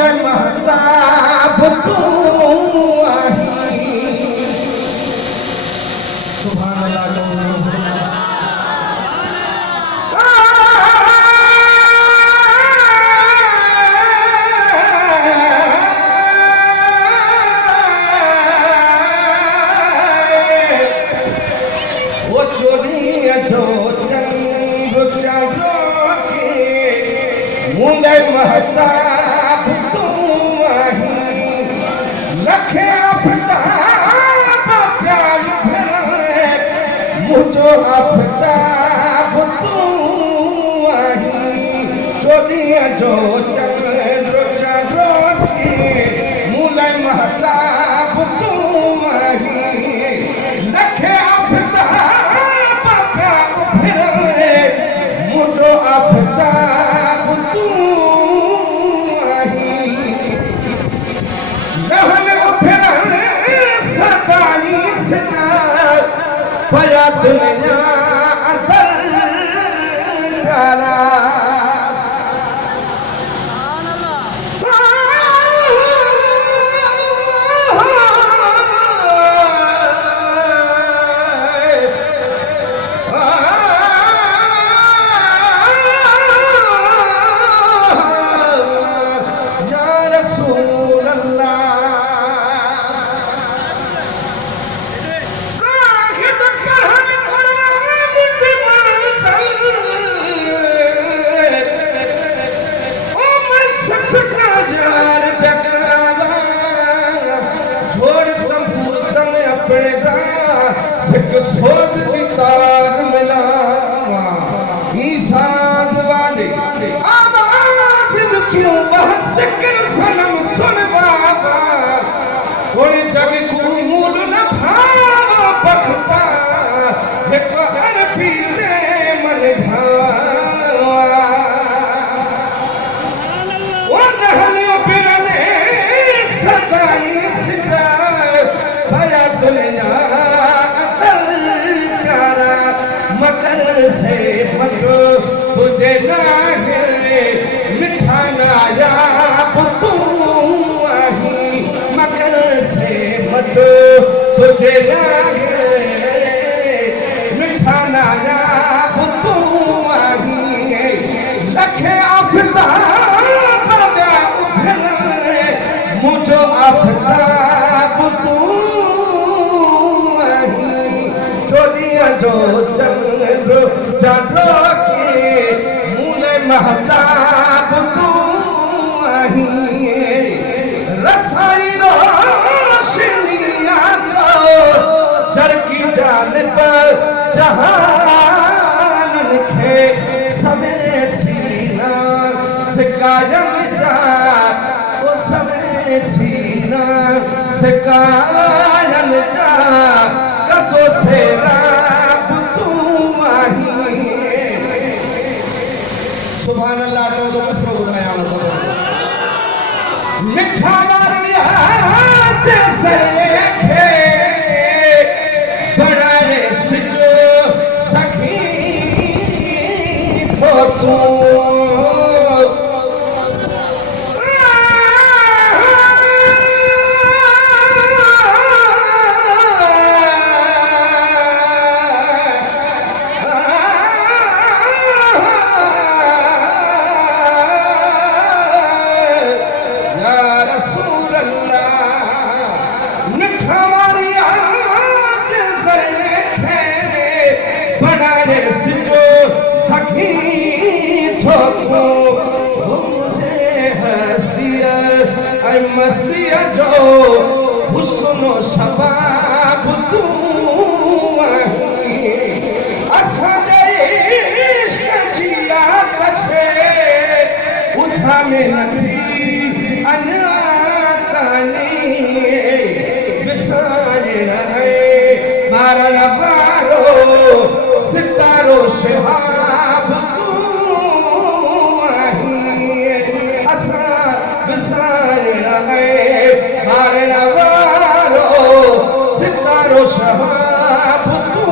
मूले महताब तू आही। सुभान अल्लाह। वो चोरी जो चंद चारो के मूले महताब तू आही। लखे आफताब प्यार फिरे मुझो आफताब तू आही। चोरी जो चंद चारो के मूले महताब तू आही। लखे मुझो आफताब तू आही। रहन उफरन सदाई सदा पया दुनिया अंदर डाला। सोच दी तार मिलावा साज वाले आवाज विचों बहस कर सनम सुन बाबा। कोई जग को मूल न भावा पखता एक हर पीते मन भावा। वो नहलियों बिरने सदाई सजा भया दुनिया मकर से मटो तुझे ना गिरे मिठा नाया तू आही। मकर से मटो तुझे ना गिरे मिठा नाया तू आही। लखे आफताब उफरे मुझो आफताब तू आही। चोरिया जो चारो के मूले महताब तू आही। रसाई रोशनिया को जर की जान पर जहान लिखे सवे सीना से कायम जा। वो सवे सीना से कायम जा कदों से सुभान अल्लाह। तो मसरो गुनाया मिठा मारिया जैसे खे बड़ा रे सिजो सखी तो तू मस्तिया जो हुस्नो शबाब तू आही। असा इश्क जिया कछे उठा में नगरी अनाकानी। विसारे रहे मारण बारो सितारो शहाब तू आही। असा विसारे मारण वारो सितारो शहाब तू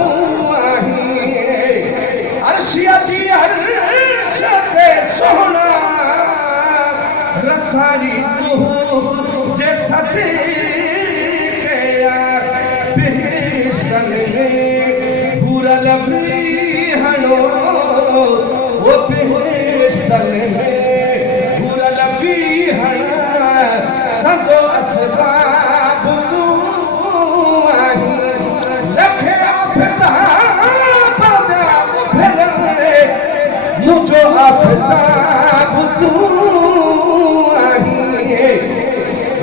आही। अर्शिया जी अर्श ते सोहना रसारी जे सदी कया बेहिश्तन में पूरा लबी हणो वो बेहिश्तन में पूरा लबी हणा सदो असबाब तू आही लखे आफताब फिरे मुझो आफताब तू आही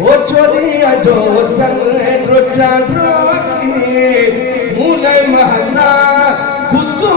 वो चोरिया जो चंद्र चांद्र की मुने महता तू